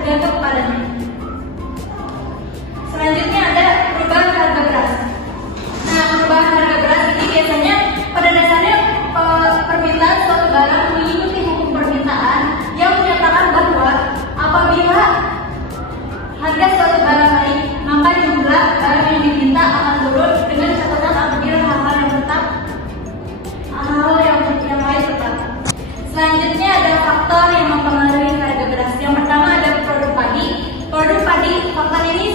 tergantung padanya. Selanjutnya ada perubahan harga beras. Nah, perubahan harga beras ini biasanya pada dasarnya permintaan suatu barang mengikuti hukum permintaan yang menyatakan bahwa apabila harga suatu barang naik, maka jumlah barang yang diminta akan turun, dengan catatan apabila hal-hal yang lain tetap. Selanjutnya ada faktor yang mempengaruhi harga beras. Yang pertama ada produk padi. Produk padi, faktor ini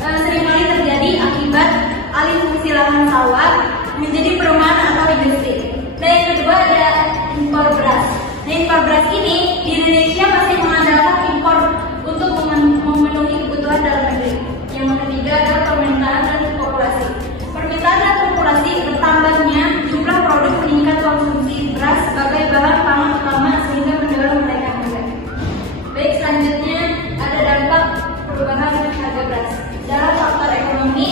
seringkali terjadi akibat alih fungsi lahan sawah menjadi perumahan atau industri. Nah, yang kedua ada impor beras. Nah, impor beras ini di Indonesia masih mengandalkan impor untuk memenuhi kebutuhan dalam negeri. Yang ketiga adalah permintaan dan populasi. Permintaan dan populasi bertambahnya jumlah produk meningkat konsumsi beras sebagai bahan pangan utama sehingga mendorong kenaikan harga. Baik, selanjutnya ada dampak perubahan harga beras. Dalam faktor ekonomi,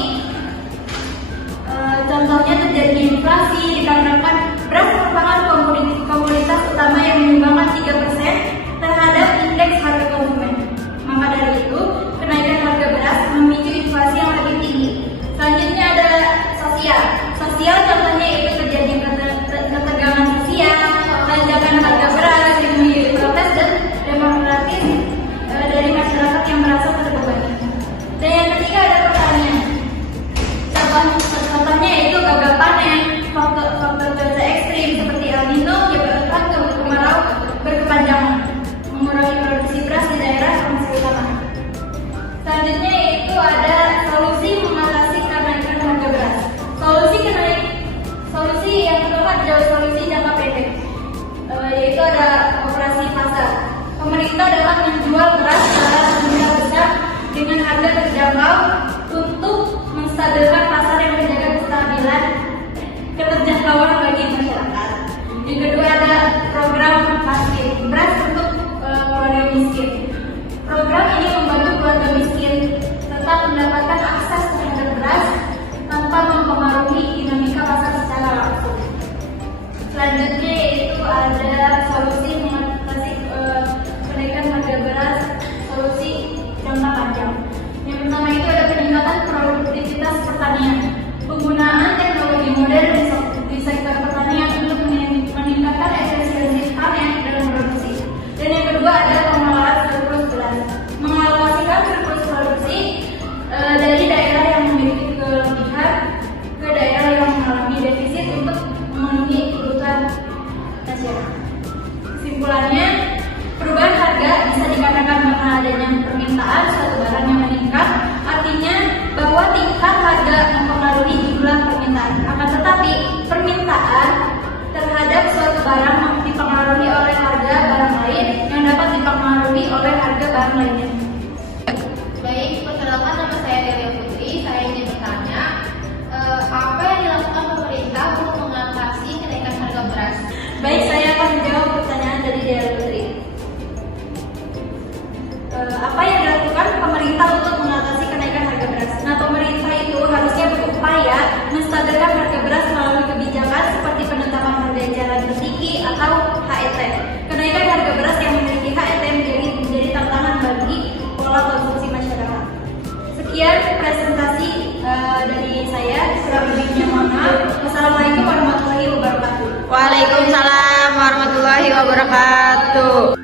contohnya terjadi inflasi dikarenakan beras merupakan komoditas utama yang menyumbangkan 3% terhadap indeks harga konsumen. Maka dari itu, kenaikan harga beras memicu inflasi yang lebih tinggi. Selanjutnya ada sosial. Sosial contohnya itu terjadi ketegangan sosial, lonjakan harga beras yang menjadi protes dan demokratis dari masyarakat yang merasa terbebani. Dan yang ketiga ada pertanian. Contohnya yaitu gagal panen, faktor cuaca ekstrim seperti El Nino menyebabkan kemarau berkepanjangan, mengurangi produksi beras di daerah pesisir utama. Selanjutnya yaitu ada solusi mengatasi kenaikan harga beras. Solusi yang pertama adalah solusi jangka pendek, yaitu ada operasi pasar. Pemerintah dapat menjual beras secara jumlah besar dengan harga terjangkau untuk menstabilkan pasar yang menjaga keterjangkauan bagi masyarakat. Yang kedua ada program basket beras untuk keluarga miskin. Program ini membantu keluarga miskin tetap mendapatkan akses terhadap beras tanpa mempengaruhi dinamika pasar secara langsung. Selanjutnya yaitu ada solusi mengatasi kenaikan harga beras, solusi jangka panjang. Yang pertama itu ada peningkatan produktivitas pertanian. Penggunaan teknologi modern di sektor pertanian untuk meningkatkan efisiensi panen dan produksi. Dan yang kedua ada pengelolaan surplus beras. Mengalokasikan surplus produksi dari daerah yang memiliki kelebihan ke daerah yang mengalami defisit untuk memenuhi kebutuhan nasional. Kesimpulannya, perubahan harga bisa dikatakan karena adanya permintaan suatu barang yang meningkat, artinya bahwa tingkat harga mempengaruhi jumlah permintaan. Akan tetapi, permintaan terhadap suatu barang dipengaruhi oleh harga barang lain yang dapat dipengaruhi oleh harga barang lainnya. Baik, perkenalkan nama saya Delia Putri. Saya ingin bertanya, apa yang dilakukan pemerintah untuk mengatasi kenaikan harga beras? Baik, saya akan menjawab pertanyaan dari Delia Putri. Apa yang dilakukan pemerintah untuk mengatasi kenaikan harga beras? Nah, pemerintah itu harusnya berupaya menstabilkan harga beras melalui kebijakan seperti penetapan harga eceran tertinggi atau HET. Kenaikan harga beras yang memiliki HET menjadi tantangan bagi pola konsumsi masyarakat. Sekian presentasi dari saya. Kurang lebihnya mohon maaf. Wassalamualaikum warahmatullahi wabarakatuh. Waalaikumsalam warahmatullahi wabarakatuh.